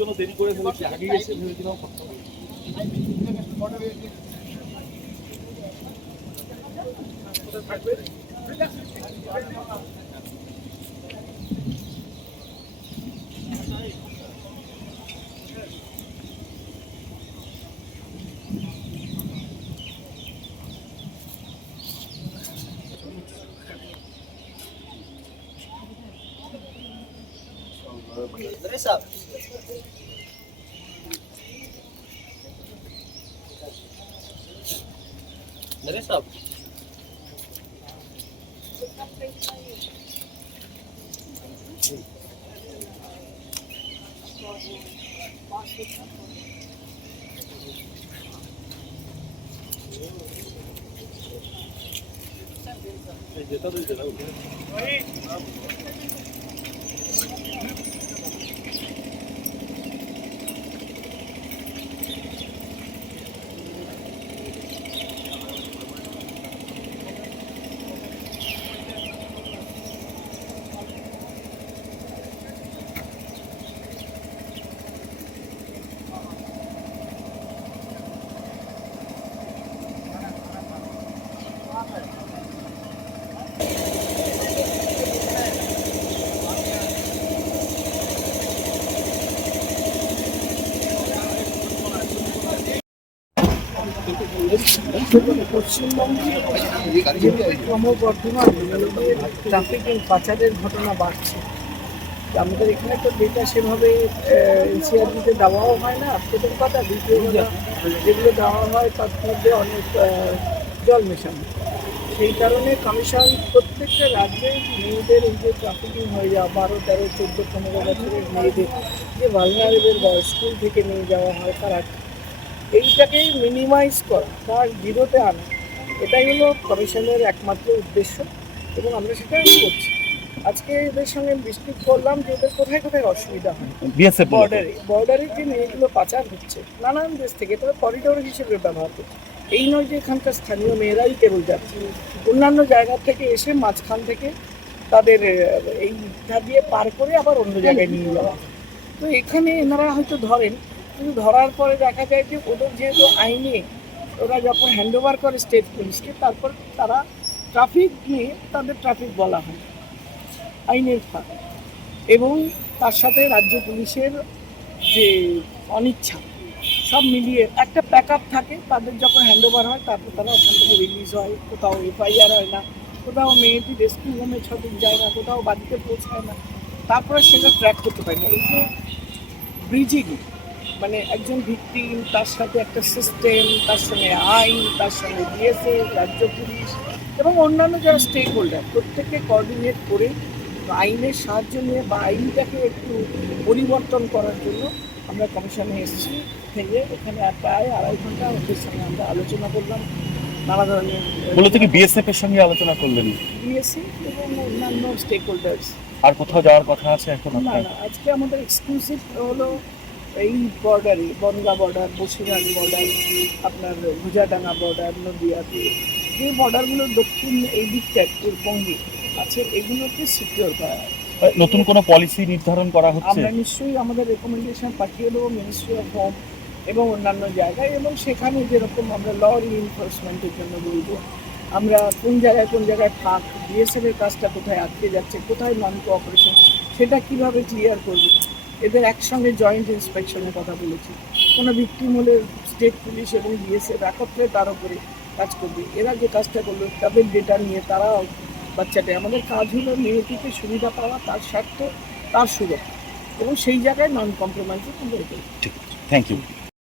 জন্য দেরি করে ফেলেছি আগে এসে ভেবেছিলাম করতে হবে। এই যেটা তো যেটা পশ্চিমবঙ্গে ক্রমবর্ধমান ট্রাফিকিং পাচারের ঘটনা বাড়ছে। আমাদের এখানে তো ডেটা সেভাবে এনসিআরবিতে দেওয়াও হয় না। প্রথম কথা, দ্বিতীয় যেগুলো দেওয়া হয় তার মধ্যে অনেক জল মেশানো। সেই কারণে কমিশন প্রত্যেকটা রাজ্যে মেয়েদের এই যে ট্রাফিকিং হয়ে যাওয়া, বারো, তেরো, চোদ্দ, পনেরো বছরের মেয়েদের, যে ভালনারেবল বয়স স্কুল থেকে নিয়ে যাওয়া হয়, তারা এইটাকে মিনিমাইজ করা তার জিরোতে আনা এটাই হলো কমিশনের একমাত্র উদ্দেশ্য এবং আমরা সেটা করছি। আজকে এদের সঙ্গে ডিসপিট করলাম যে এদের কোথায় কোথায় অসুবিধা হয়। বর্ডারে বর্ডারে যে মেয়েগুলো পাচার হচ্ছে নানান দেশ থেকে তারা করিডোর হিসেবে ব্যবহার করছে। এই নয় যে এখানকার স্থানীয় মেয়েরাই কেবল যাচ্ছে। অন্যান্য জায়গা থেকে এসে মাঝখান থেকে তাদের এই ধার দিয়ে পার করে আবার অন্য জায়গায় নিয়ে যাওয়া। তো এখানে এনারা হয়তো ধরেন কিন্তু ধরার পরে দেখা যায় যে ওদের যেহেতু আইনে ওরা যখন হ্যান্ড ওভার করে স্টেট পুলিশকে তারপর তারা ট্রাফিক নিয়ে তাদের ট্রাফিক বলা হয়, আইনের ফাঁক। এবং তার সাথে রাজ্য পুলিশের যে অনিচ্ছা, সব মিলিয়ে একটা প্যাক আপ থাকে, তাদের যখন হ্যান্ড ওভার হয়, তারপর তারা ওখান থেকে রিলিজ হয়, কোথাও এফআইআর হয় না, কোথাও মেয়েটি রেস্কিউ হোমে সঠিক যায় না, কোথাও বাড়িতে পৌঁছায় না, তারপরে সেটা ট্র্যাক করতে পারে না। এই যে ব্রিজিং মানে একজন ভিকটিম তার সাথে একটা সিস্টেম তার সঙ্গে আইন তার সঙ্গে বিএসএফ রাজ্য পুলিশ এবং অন্যান্য যারা স্টেক হোল্ডার প্রত্যেককে কোঅর্ডিনেট করে আইনের সাহায্য নিয়ে বা আইনটাকে একটু পরিবর্তন করার জন্য আমরা কমিশনে এসেছি। থেকে এখানে প্রায় আড়াই ঘণ্টা ওদের সঙ্গে আমরা আলোচনা করলাম। নানা ধরনের মূলত কি বিএসএফ এর সঙ্গে আলোচনা করলেন? বিএসসি এবং অন্যান্য স্টেক হোল্ডার্স আর কোথাও যাওয়ার কথা আছে এখন না আজকে আমাদের এক্সক্লুসিভ হলো এই বর্ডারে বনগা বর্ডার বসিরহাট বর্ডার আপনার ভুজাডাঙ্গা বর্ডার নদিয়াতে যে বর্ডারগুলো দক্ষিণ এই দিকটা পূর্ববঙ্গে আছে এগুলোকে সিকিউর করা হয়। নতুন কোনো পলিসি নির্ধারণ করা হচ্ছে আমরা নিশ্চয়ই আমাদের রেকমেন্ডেশন পাঠিয়ে দেবো মিনিস্ট্রি অফ হোম এবং অন্যান্য জায়গায় এবং সেখানে যেরকম আমরা ল এনফোর্সমেন্টের জন্য বলব আমরা কোন জায়গায় কোন জায়গায় ফাঁক বিএসএফ এর কাজটা কোথায় আটকে যাচ্ছে কোথায় নন কোঅপারেশন সেটা কীভাবে ক্লিয়ার করবে এদের একসঙ্গে জয়েন্ট ইন্সপেকশনের কথা বলেছি। কোনো ভিক্টিম হলে স্টেট পুলিশ এবং বিএসএফ একত্রে তার উপরে কাজ করবে। এরা যে কাজটা করল, তাদের ডেটা নিয়ে তারা বাচ্চাটা আমাদের কাজ হলো মেয়েটিকে সুবিধা পাওয়া, তার স্বার্থ, তার সুরক্ষা। এবং সেই জায়গায় নন কম্প্রোমাইজে ঠিক। Thank you